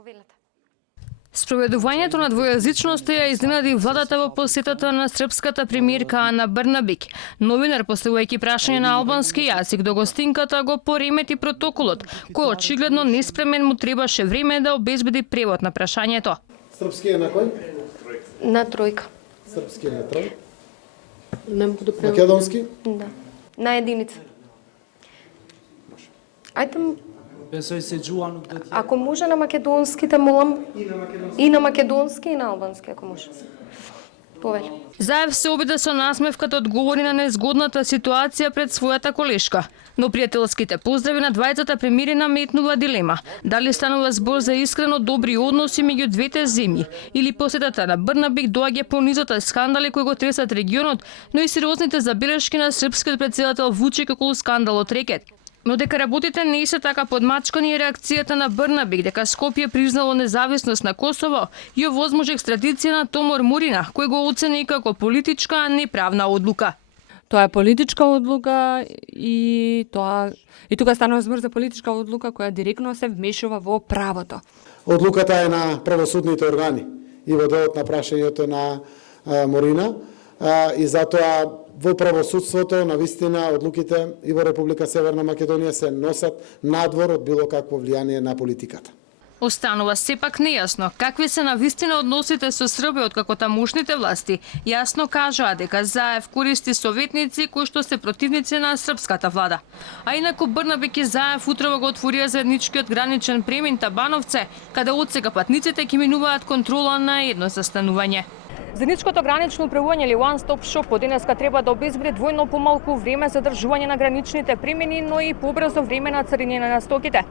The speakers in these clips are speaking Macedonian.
Повелете. Спроведувањето на двојазичноста ја изненади владата во посетата на српската премиерка Ана Брнабик. Новинар, поставувајќи прашање на албански јазик до гостинката, го поремети протоколот, кој очигледно неспремен му требаше време да обезбеди превод на прашањето. Српски е на кој? На тројка. Српски е на трој. Не буду превод. Македонски? Да. На единица. Ајде, Besoj se gjua nuk do të ако може на македонски те молам. И на македонски и на албански, ако може. Повели. Заев се обида со насмевка да одговори на незгодната ситуација пред својата колешка. Но пријателските поздрави на двајцата премиери наметнува дилема. Дали станува збор за искрено добри односи меѓу двете земји, или посетата на Брнабик доаѓа по низот скандали кои го тресат регионот, но и сериозните забелешки на српскиот претседател Вучик околу скандалот рекет. Но дека работите не се така подмачкани и реакцијата на Брнабик дека Скопје признало независност на Косово и овозможи екстрадиција на Томор Мурина, кој го оцени како политичка, а не правна одлука. Тоа е политичка одлука и тука станува збор за политичка одлука која директно се вмешува во правото. Одлуката е на правосудните органи и во делот на прашањето на Морина и затоа во правосудството на вистина одлуките и во Република Северна Македонија се носат надвор од било какво влијание на политиката. Останува сепак нејасно какви се на вистина односите со Србија откако тамошните власти јасно кажаа дека Заев користи советници кои што се противници на српската влада. А инаку Брнабик и Заев утрово го отворија заедничкиот граничен премин Табановце, каде отсега патниците ќе минуваат контрола на едно застанување. Заедничкото гранично управување или One Stop Shop од денеска треба да обезбеди двојно помалку време за држување на граничните премини, но и побрзо време на царинење на стоките.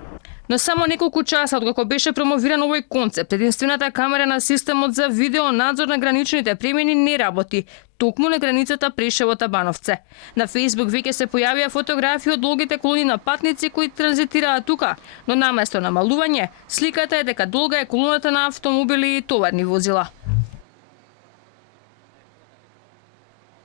Но само неколку часа откако беше промовиран овој концепт, единствената камера на системот за видео надзор на граничните премини не работи, токму на границата Прешево Табановце. На Facebook веќе се појавија фотографии од долгите колони на патници кои транзитираат тука, но наместо намалување, сликата е дека долга е колоната на автомобили и товарни возила.